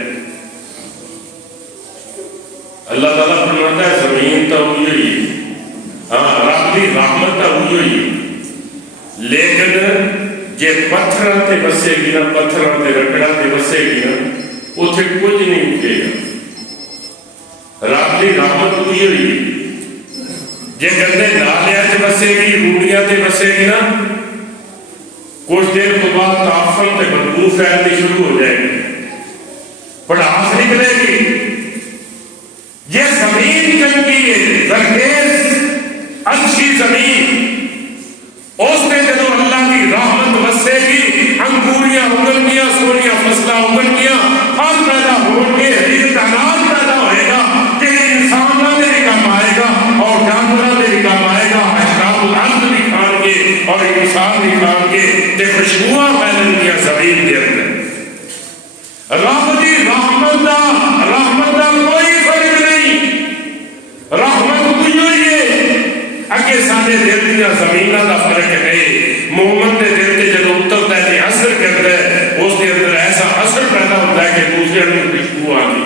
اللہ تعالیٰ فرماتا ہے زمین تو ہوئی ہوئی ہاں رب کی رحمت تو ہوئی ہوئی لیکن جے پتھراں تے بسے گی نا پتھراں تے رکڑاں تے بسے گی نا اتھے کچھ نہیں اٹھے گا رب دی رحمت ہوئی ہوئی جے گندے نالیاں تے بسے گی روڑیاں تے بسے گی نا کچھ دیر تو بعد تعفن تے بدبو پھیلنی شروع ہو جائے گی پڑاس نکلے گی یہ زمین چنگی ہے زرخیز اچھی زمین اس میں جدو اللہ کی رحمت وسے گی انگوریاں اگن گیا سونیاں فصلہ اگن گیا پھل پیدا ہونگے رزق اناج پیدا ہوئے گا کہ انسانوں نے بھی کام آئے گا اور جانوروں نے بھی کام آئے گا اشراف الارض بھی کھان کے اور انسان بھی کھان کے تے خوشبوئاں پھیلن گیا زمین دے اندر رب دی رحمت دا کوئی فرق نہیں رحمت کوئی ہوئی ہے اگے سارے دل دیا زمینہ دا فرق ہے مومن دے دل تے جدو اترتا ہے تے اثر کرتا ہے اس دے اندر ایسا اثر پیدا ہوتا ہے کہ دوسرے اندر خوشبو آگی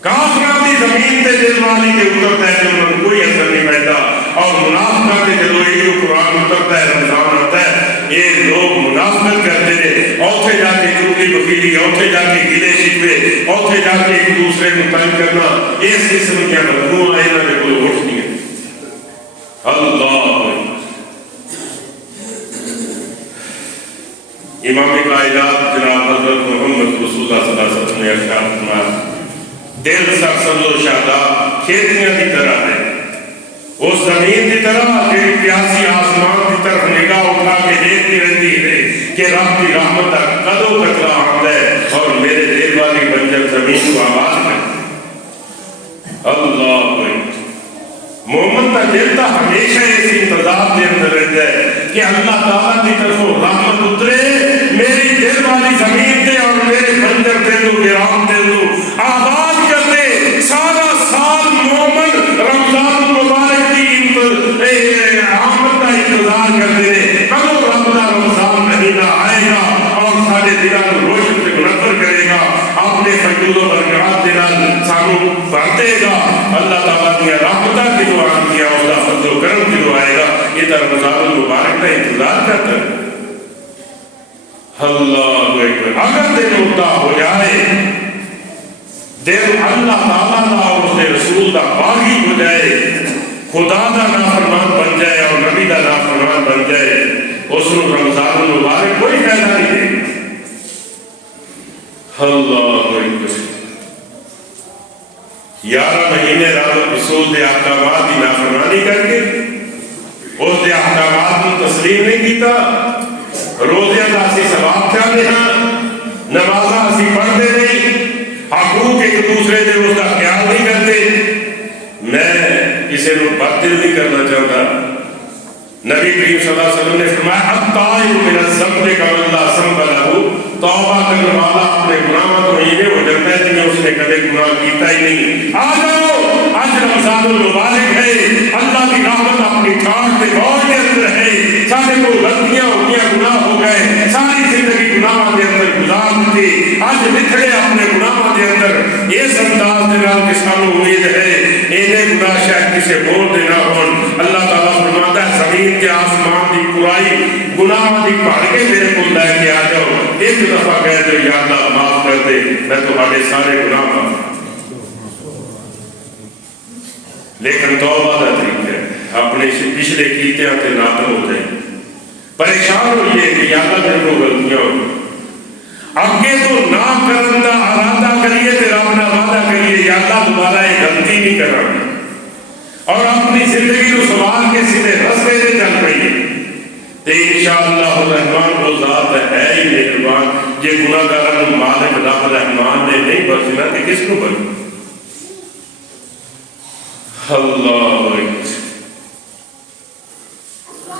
کافران دی زمین تے دل والی تے اترتا ہے کہ انہوں کوئی اثر نہیں پیدا اور منافقہ تے جدو یہ قرآن اترتا ہے رمضان آتا ہے یہ لوگ منافقت کرتے ہیں اوتھے جا کے چوری بخیلی اوتھے جا کے گلے شکوے اوتھے جا کے ایک دوسرے کو تنگ کرنا اس قسم کیا بدبو آئے نہ کہ کوئی اٹھ نہیں ہے اللہ امام کائنات جناب حضرت محمد رسول اللہ صلی اللہ علیہ وسلم نے ارشاد فرمایا دل سرسبز و شاداب کھیتیاں کی طرح ہے اس زمین کی طرح تیری پیاسی آسمان کی طرف نگاہ اٹھا کے دیکھتی رہتی ہے کہ رب کی رحمت کا قدو قطرہ آمد ہے اور میرے دل والی بنجر زمین کو آواز ہے اللہ مومن کا ملتا ہمیشہ اس انتظار کے اندر رہتا ہے کہ اللہ تعالیٰ کی طرف رحمت اترے میری دل والی زمین تے اور میرے بنجر دل کو ویران دل کو آباد کر دے. سارا سال مومن رمضان مبارک کی آمد کا انتظار کرتے ہیں کبھی رب کا رمضان مہینہ آئے گا اور سارے دلوں کو روشن سے منور کرے گا اپنے فضل و برکات کے نال سانو بھر گا. اللہ تعالیٰ کی رحمتہ کی جو آن کیا اس کا فضل و کرم کی جو آئے گا یہ تو رمضان المبارک کا انتظار کرتا ہے. اللہ اکبر. اگر دل اٹھا ہو جائے دل اللہ تعالیٰ کا اور اس کے رسول کا باغی ہو جائے خدا کا نافرمان بن جائے اور نبی کا نافرمان بن جائے اس کو رمضان المبارک کوئی فائدہ نہیں دے. اللہ اکبر. 11 مہینے رب رسول کے احکامات کی نافرمانی کر کے اس کے احکامات کو تسلیم نہیں کیتا. روزے کا اسی ثواب چاہتے ہیں نمازاں اسی پڑھتے نہیں حقوق ایک دوسرے دے اس کا خیال نہیں کرتے. میں کسی کو باطل نہیں کرنا چاہتا. نبی کریم صلی اللہ علیہ وسلم نے فرمایا الطائب من الذنب کمن لا ذنب له. توبہ کرنے والا اپنے گناہوں تو یہ ہو جاتا ہے کہ اس نے کبھی گناہ کیتا ہی نہیں. آ جاؤ آج رمضان المبارک ہے. اللہ کی رحمت اپنی ٹھاٹ کے دور کے اندر ہے. سارے کو غلطیاں ہوگیاں گناہ ہو گئے ساری زندگی گناہوں کے اندر گزار دیتے آج نکھڑے اپنے گناہوں کے اندر اس انداز کے نال کہ سانو امید ہے انہیں گناہ شاید کسے بول دینا ہون. اللہ تعالیٰ فرماتا ہے زمین کے آسمان کی پرائی گناہوں کی پہاڑ کے میرے کو لے کے آ جاؤ ایک دفعہ کہہ دو یا اللہ معاف کر دے میں تمہارے سارے گناہ معاف. لیکن توبہ کا طریقہ ہے اپنے پچھلے کیتے تے نادم ہو جائے پریشان ہوئیے کہ یا اللہ میرے کو غلطیاں ہو اگے تو نہ کرن دا ارادہ کریے تے رب نال وعدہ کریے یا اللہ دوبارہ یہ غلطی نہیں کراں اور اپنی زندگی کو سنبھال کے سیدھے رستے سے چل پئیے تے انشاءاللہ الرحمن وہ ذات ہے ہی مہربان. جے گناہگاراں نوں مالک رب رحمان نے نہیں بخشنا تے کس کو بخشے.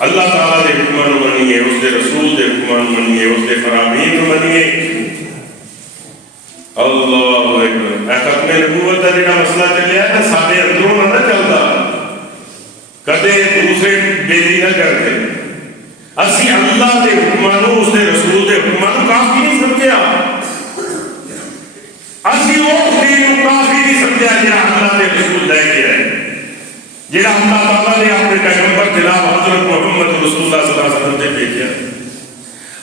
اللہ تعالیٰ کے حکمان منیے اس کے رسول کے حکمان منیے اس کے فرامین منیے. اللہ اکبر. ختم نبوت کا جڑا مسئلہ چلیا ہے سارے اندروں نہ چلتا کدے دوسرے بیلی نہ کرتے. اسی اللہ کے حکمانوں اس کے رسول کے حکمانوں کافی نہیں سمجھا. اسی وہ دین کافی نہیں سمجھا جہاں اللہ کے رسول لے کے آئے جہاں اللہ تعالیٰ نے اپنے پیغمبر جناب حضرت محمد رسول اللہ صلی اللہ علیہ وسلم سے بھیجا.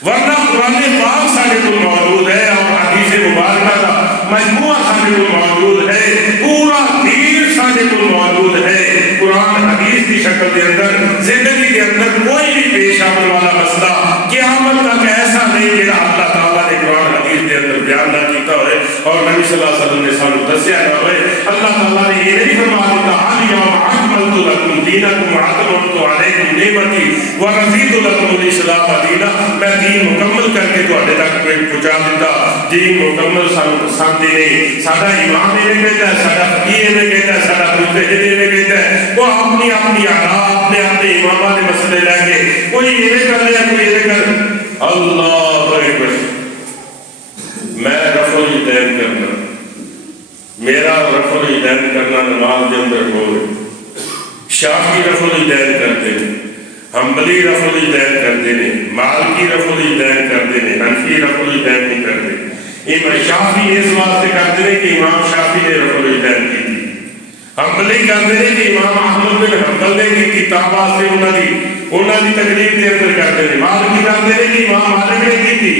ورنہ قرآن پاک سارے کو موجود ہے اور حدیث مبارکہ کا مجموعہ سارے کو موجود ہے. پورا دین سارے کو موجود ہے. قرآن حدیث کی شکل کے اندر زندگی کے اندر کوئی بھی پیش آنے والا مسئلہ قیامت تک ایسا نہیں جہاں اللہ تعالیٰ نے قرآن حدیث کے اندر بیان نہ کیتا ہوئے اور نبی صلی اللہ علیہ وسلم نے سانو دسیا نہ ہوئے. اللہ تعالیٰ نے یہ نہیں فرما دیتا اليوم اکملت لکم دینکم واتممت علیکم نعمتی ورضیت لکم الاسلام دینا. میں دین مکمل کر کے تواڈے تک پہنچا دیتا. دین مکمل سانو پسند ہی نہیں. ساڈا امام یہ کہتا ہے ساڈا فقیہ یہ کہتا ہے ساڈا مجتہد یہ کہتا ہے وہ اپنی آراء اپنے اماماں دے مسئلے لے کے کوئی یہ کر لیا کوئی یہ کر. اللہ اکبر. میں رفع الیدین کرنا میرا رفع الیدین کرنا نماز کے اندر ہو. شافعی رفع الیدین کرتے ہیں حنبلی رفع الیدین کرتے ہیں مالکی رفع الیدین کرتے ہیں حنفی رفع الیدین نہیں کرتے. امام شافعی اس واسطے کرتے ہیں کہ امام شافعی نے رفع الیدین کی تھی. حنبلی کرتے ہیں کہ امام احمد بن حنبل نے کی تھی تا واسطے انہوں کی تقلید کے اندر کرتے ہیں. مالکی کرتے ہیں کہ امام مالک نے کی تھی.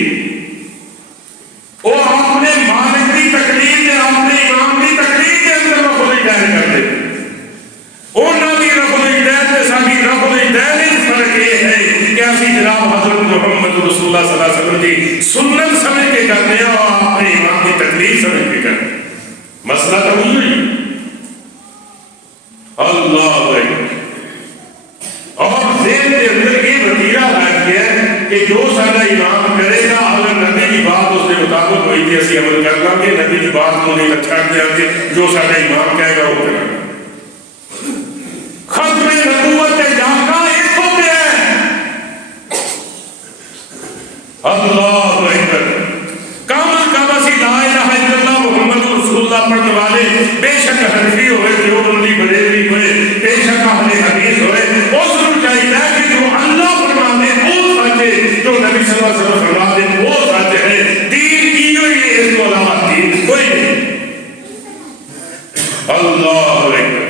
وہ اپنے مالک کی تقلید سے اپنے امام کی تقلید کے اندر رفع الیدین کرتے ہیں. انہوں کی رفع الیدین سے ساری رفع الیدین میں فرق یہ ہے کہ اسی جناب حضرت محمد رسول اللہ صلی اللہ علیہ وسلم کی سنت سمجھ کے کرنے اور اپنے امام کی تقلید سمجھ کے کرنے. مسئلہ تو ہوئی اللہ اکبر. اور ذہن کے اندر یہ وتیرہ رکھ گیا کہ جو سارا امام کرے گا اگر نبی کی بات اس کے مطابق ہوئی تھی اسی عمل کرنا کہ نبی کی بات کو نہیں چھوڑ دیا کہ جو سارا امام کہے گا وہ کرے گا. ختم اللہ اکبر. کم از کم اسی لا الہ الا اللہ محمد رسول اللہ پڑھنے والے بے شک حنفی ہوئے دیوبندی بریلوی ہوئے بے شک اہل حدیث ہوئے اس کو چاہیے کہ جو اللہ فرماتے وہ سچ ہے, جو نبی صلی اللہ علیہ وسلم فرماتے وہ سچ ہے. دین کی جو یہ اس کو علاوہ دین کوئی نہیں. اللہ اکبر.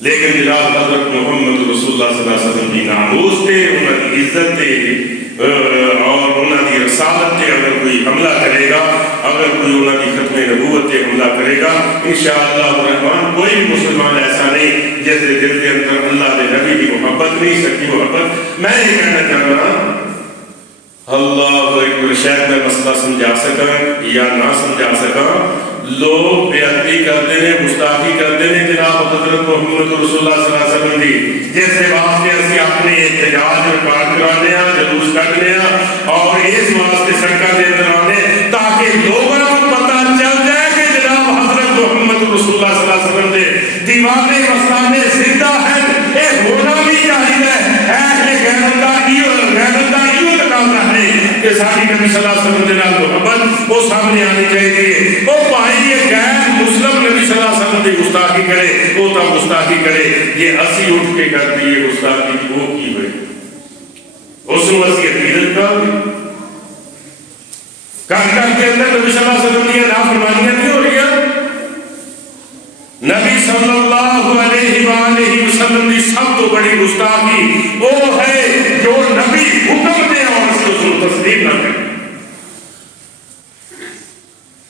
لیکن جناب حضرت محمد رسول اللہ صلی اللہ علیہ وسلم کی ناموس تے, انہوں کی عزت تے اور انہوں کی رسالت تے اگر کوئی حملہ کرے گا, اگر کوئی انہوں کی ختم نبوت تے حملہ کرے گا, انشاءاللہ الرحمن کوئی بھی مسلمان ایسا نہیں جس کے دل کے اندر اللہ کے نبی کی محبت نہیں, سچی محبت. میں یہ کہنا چاہ رہا ہوں اللہ ایک شاید میں مسئلہ سمجھا سکا یا نہ سمجھا سکا. لوگ بےعدبی کرتے ہیں, گستاخی کرتے ہیں جناب حضرت محمد رسول اللہ صلی اللہ علیہ وسلم دی, جیسے واسطے اسی اپنے احتجاج ریکارڈ کرانے ہیں, جلوس کٹنے ہیں اور اس واسطے سڑکوں کے اندر آنے تاکہ لوگوں کو پتہ چل جائے کہ جناب حضرت محمد رسول اللہ صلی اللہ علیہ وسلم دے دیوانے مستانے زندہ ہیں. یہ ہونا بھی چاہیے ہے کہ ساری نبی صلی اللہ علیہ وسلم دے نال محبت وہ سامنے آنی چاہیے. وہ بھائی یہ غیر مسلم نبی صلی اللہ علیہ وسلم کی گستاخی کرے وہ تو گستاخی کرے, یہ اسی اٹھ کے کر دیے گستاخی کی وہ کی ہوئی اس کو اسی عقیدت کا کر کے اندر نبی صلی اللہ علیہ وسلم کی نافرمانیاں نہیں ہو رہی ہیں. نبی صلی اللہ علیہ وآلہ وسلم کی سب تو بڑی گستاخی وہ ہے جو نبی حکم دے اور اس کو تصدیق نہ کرے.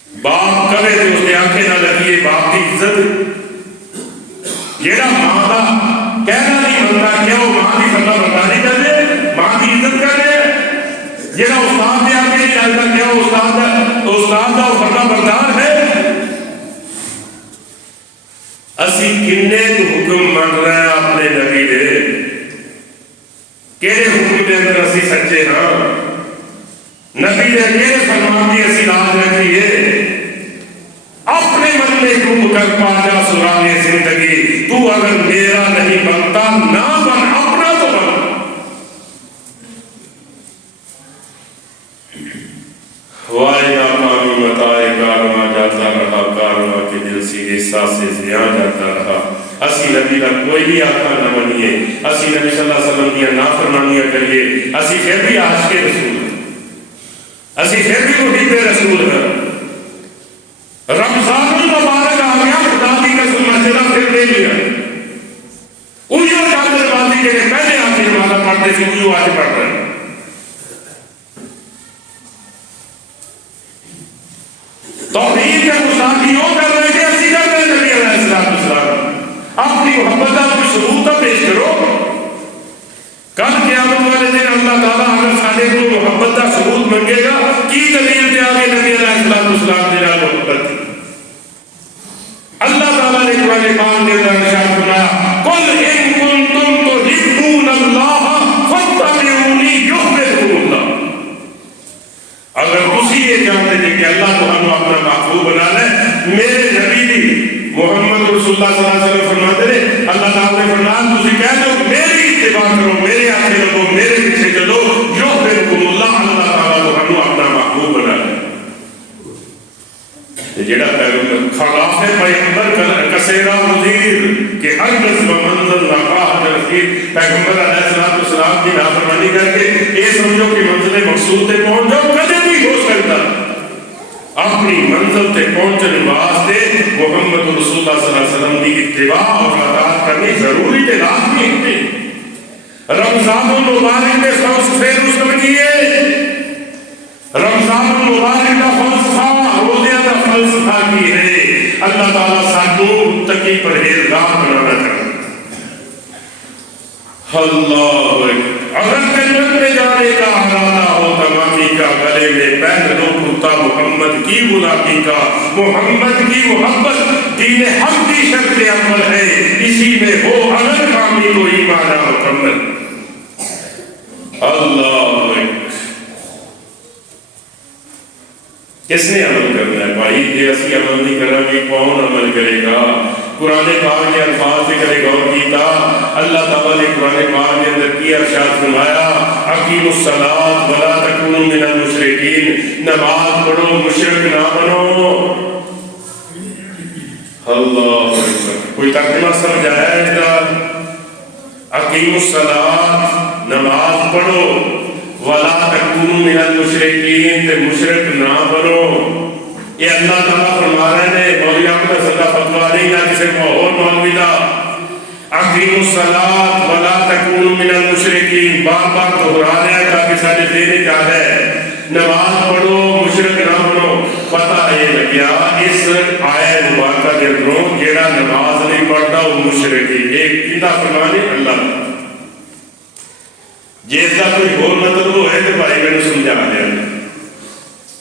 باپ کرے تو اس کے آنکھیں نہ لگیے, باپ کی عزت جیڑا ماں کا کہنا نہیں منتا کیا وہ ماں کی فرما برداری کر دے, ماں کی عزت کر دے. جیڑا استاد کے آنکھیں نہیں لگتا کیا وہ استاد کا فرما بردار ہے. اسی کنے تو حکم من رہے ہیں اپنے نبی دے, کہڑے حکم دے اندر اسی سچے ہاں, نبی دے کہڑے فرمان کی اسی لاز رکھیے. اپنے من میں ڈوب کر پا جا سراغ زندگی, تو اگر میرا نہیں بنتا نہ بن, اپنا تو بن. وائے ناکامی متائے کارواں جاتا رہا, کارواں کے دل سیدھے ساس سے زیاں جاتا رہا. اسی نبی کا کوئی بھی آقا نہ بنیے, اسی نبی صلی اللہ علیہ وسلم کی نافرمانیاں کریے, اسی پھر بھی عاشق رسول ہیں, اسی پھر بھی محب رسول ہیں. رمضان المبارک آ گیا, خدا کی قسم مسجدہ پھر لے لیا. انہوں چادر بازی کے پہلے آپ کی نمازہ پڑھتے تھے, انہوں آج پڑھ رہے ہیں. توحید کے گستاخی ہو کر رہے تھے, اسی کر رہے نبی علیہ السلام. اپنی محبت اپنی ثبوت پیش کرو. کل قیامت والے دن اللہ تعالیٰ اگر سارے کو محبت کا ثبوت منگے گا, کی دلیل دے آگے نبی علیہ السلام دے نال محبت تھی. اللہ تعالیٰ نے قرآن پاک میں ارشاد فرمایا, قل ان کنتم تحبون اللہ فاتبعونی یحببکم اللہ. اگر اسی یہ جانتے تھے کہ اللہ کو ہم اپنا محبوب بنا لے, میرے نبی بھی محمد رسول اللہ صلی اللہ علیہ وسلم فرماتے ہیں, اللہ تعالیٰ نے فرمایا تسی کہہ دو میری اتباع کرو, میرے آگے لگو, میرے پیچھے چلو, یحببکم اللہ, اللہ تعالیٰ کو ہم اپنا محبوب بنا لے. جیڑا خلاف پیغمبر کسیرا مزیر کہ ہر قسم منزل ناقاہ ترسید, پیغمبر علیہ السلام کی نافرمانی کر کے یہ سمجھو کہ منزل مقصود تے پہنچ جاؤ, کدے بھی ہو سکتا. اپنی منزل تے پہنچنے واسطے محمد رسول اللہ صلی اللہ علیہ وسلم کی اتباع اور اطاعت کرنی ضروری تے لازمی ہے. رمضان المبارک میں سب سے رسل کیے, رمضان المبارک کا فلسفہ روزے کا فلسفہ کی ہے. اللہ تعالیٰ ساتھوں متقی پرہیزگار بنانا چاہتا ہے. اللہ اگر جنت میں جانے کا ارادہ ہو تمامی کا, گلے میں پہن لو کرتا محمد کی غلامی کا. محمد کی محبت دین حق کی شرط عمل ہے, اسی میں ہو اگر کامی تو ایمان مکمل. اللہ کس نے عمل کرنا ہے بھائی؟ یہ اسی عمل نہیں کرنا کہ کون عمل کرے گا؟ قرآن پاک کے الفاظ سے کرے غور کیتا، اللہ تعالیٰ نے قرآن پاک کے اندر کی ارشاد فرمایا اقیموا الصلاۃ ولا تکونوا من المشرکین، نماز پڑھو مشرک نہ بنو۔ اللہ اکبر، کوئی ترجمہ سمجھ آیا اس کا؟ اقیموا الصلاۃ، نماز پڑھو، ولا تکونوا من المشرکین، تے مشرک نہ بنو۔ یہ اللہ تعالیٰ فرما رہے ہیں، مولوی احمد صدہ فتویٰ نہیں نہ کسی اور مولوی دا۔ اقیموا الصلاۃ ولا تکونوا من المشرکین، بار بار دہرا رہا ہے تاکہ سارے ذہن یاد ہے، نماز پڑھو مشرک نہ بنو۔ پتہ یہ لگیا اس آیت مبارکہ کے اندروں جیڑا نماز نہیں پڑھتا وہ مشرک ہے۔ ایک کیندا فرمانے اللہ جس کا کوئی اور مطلب ہو ہے تو بھائی میں نے سمجھا دیا۔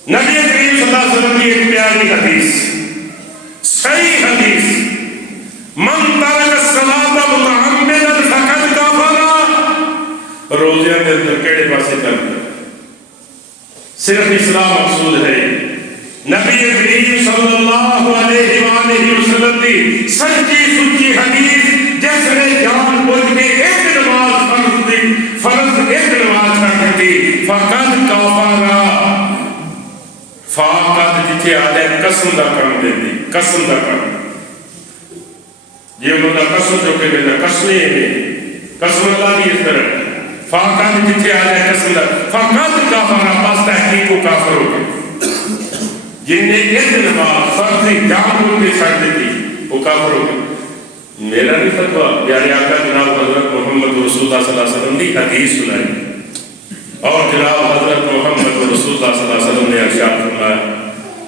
نبی کریم صلی اللہ علیہ وسلم کی ایک پیاری حدیث، صحیح حدیث، من ترک الصلاۃ متعمدا فقد کفر۔ روزے کے اندر کیڑے پاسے کر صرف اسلام مقصود ہے۔ نبی کریم صلی اللہ علیہ وآلہ وسلم کی سچی سچی حدیث، جس نے جان بوجھ کے ایک نماز فرض ایک نماز چھوڑ دی فقد کفر۔ فقط جتھے آ جائے قسم دا کام دے دی، قسم دا کام یہ بندہ قسم جو کہ دینا قسمیں ہیں، قسم اللہ کی اس طرح فقط جتھے آ جائے قسم دا فقط کفر، بس تحقیق کو کافر ہو گئے۔ جن نے ایک نماز فرضی جان بوجھ کے چھوڑ دی وہ کافر ہو گئے۔ میرا نہیں فتویٰ، پیارے آقا جناب حضرت محمد رسول اللہ صلی اللہ علیہ وسلم کی حدیث سنائی، اور جناب حضرت محمد رسول اللہ صلی اللہ علیہ وسلم نے ارشاد فرمایا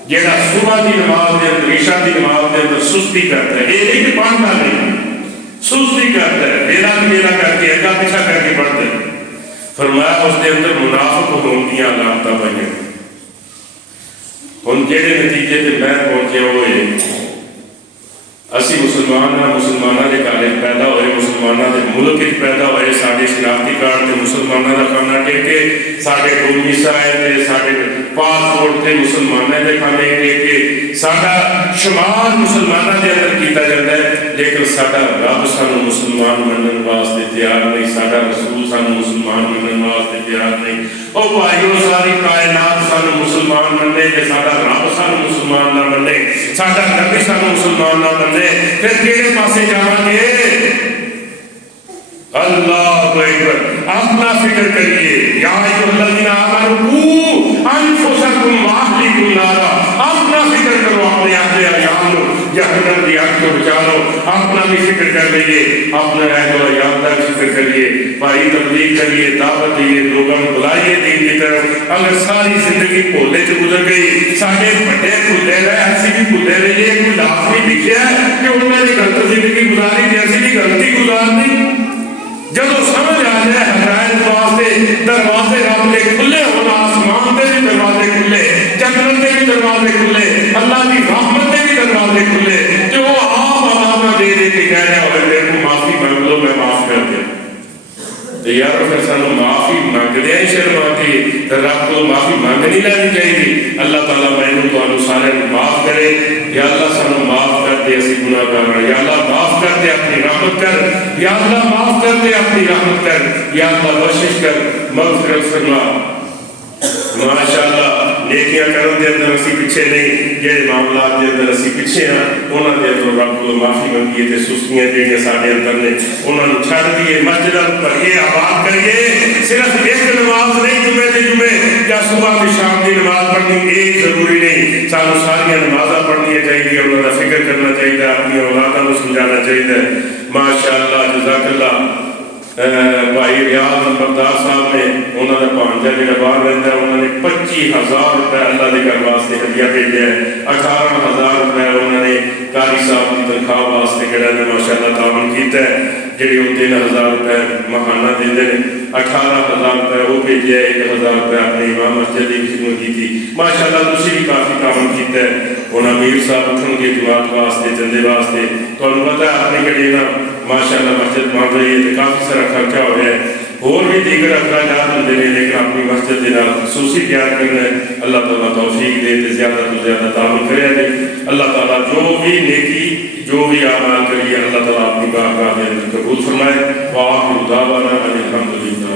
جیڑا صبح دی نماز دے اندر عشاء دی نماز دے اندر سستی کرتا ہے، یہ نہیں کہ پڑھتا نہیں، سستی کرتا ہے، میرا میرا کر کے اگا پیچھا کر کے پڑھتا ہے، فرمایا اس دے اندر منافق ہون کی علامتاں پائیں۔ ہن جہے نتیجے تے میں پہنچے ہوئے اسی مسلمانوں کے گھر پیدا ہوئے، مسلمانوں کے ملک پیدا ہوئے، سارے شناختی کارڈ سے مسلمانوں کا کھانا ٹیکے، سارے ڈومیسا ہے، سارے پاسپورٹ سے مسلمانوں کے کھانے ٹیکے، سارا شمار مسلمانوں کے اندر کیتا جاتا ہے، لیکن سارا رب سانو مسلمان منن واسطے تیار نہیں، سارا رسول سانو مسلمان منن واسطے تیار نہیں۔ اور بھائیو ساری کائنات سانو مسلمان مننے کہ سارا رب سانو مسلمان نہ مننے، سارا نبی سانو مسلمان نہ مننے، پھر کیڑے پاسے جاواں گے؟ اللہ اکبر، اپنا فکر کریے، یا ایھا الذین آمنوا انفسکم واہلیکم نارا، اپنا فکر کرو، اپنے اہل عیال جہنم کی آگ کو بچا لو، اپنا بھی فکر کر لئیے، اپنے اہل و عیال کا فکر کریے، بھائی تبلیغ کریے، دعوت دیئے، لوگوں کو بلائیے دین کی طرف۔ اگر ساری زندگی بھولے سے گزر گئی، سارے بڑے بھولے رہے، ایسی بھی بھولے رہے، یہ کوئی لازمی لکھیا ہے کہ انہوں نے غلط زندگی گزاری تھی، ایسی بھی غلطی گزارنی۔ جب سمجھ آ جائے ہدایت واسطے دروازے رب کے کھلے ہونا، آسمان کے بھی دروازے کھلے، جنت کے بھی دروازے کھلے، اللہ کی رحمت کے بھی دروازے کھلے، جو آپ آواز دے دے کے کہہ رہے ہوئے میرے کو معافی مانگ لو، میں معاف کر دیا۔ تو یار پھر سانو معافی مانگ دیا ہی شرم آتی، تو رب کو معافی مانگنی لینی چاہیے۔ اللہ تعالیٰ میں تو سارے معاف کرے، یا اللہ سانو معاف کر دے، اسی گناہ گار، یا اللہ معاف کر دے، اپنی رحمت کر، یا اللہ معاف کر دے، اپنی رحمت کر، یا اللہ بخشش کر، مغفرت فرما۔ ماشاءاللہ نیکیاں کرن دے اندر اسی پیچھے نہیں، جہے معاملات دے اندر اسی پیچھے ہیں، انہاں دے اندر رب کو معافی منگیے تے سستیاں جہڑیاں ساڈے اندر نے انہاں نوں چھڈ دیے، مسجداں بھریے، آباد کریے۔ صرف ایک نماز نہیں، جمعے تے جمعے یا صبح تے شام دی نماز پڑھنی ایک ضروری نہیں، سانو ساری نمازاں پڑھنیاں چاہیے، انہاں دا فکر کرنا چاہیے، اپنی اولاداں نوں سمجھانا چاہیے۔ ماشاءاللہ جزاک اللہ۔ بھائی ریاض نمبردار صاحب نے انہوں نے بھانجا جہاں باہر رہتا ہے، انہوں نے 25,000 روپے اللہ کے گھر واسطے ہدیہ بھیجا ہے، 18,000 روپے انہوں نے قاری صاحب کی تنخواہ واسطے جڑا نے ماشاءاللہ تعاون کیتا ہے، جڑے وہ 3,000 روپے ماہانہ دیندے نے، 18,000 روپے وہ بھیجے، 1,000 روپے اپنے امام مسجد کی خدمت کی تھی۔ ماشاءاللہ تسی بھی کافی تعاون کیتا ہے۔ انہاں امیر صاحب اٹھن کے جماعت واسطے چندے واسطے تمہیں پتہ ہے اپنے کڑے نا ماشاءاللہ مسجد بن رہی ہے تو کافی سارا خرچہ ہو رہا ہے، اور بھی دیگر اخراجات ہوتے ہیں، لیکن اپنی مسجد نال خصوصی بیان کرنا ہے. اللہ تعالیٰ توفیق دے تے زیادہ تو زیادہ تعاون کرے دے. اللہ تعالیٰ جو بھی نیکی جو بھی اعمال کریے اللہ تعالیٰ اپنی بارگاہ میں قبول فرمائے. وآخر دعوانا ان الحمد للہ.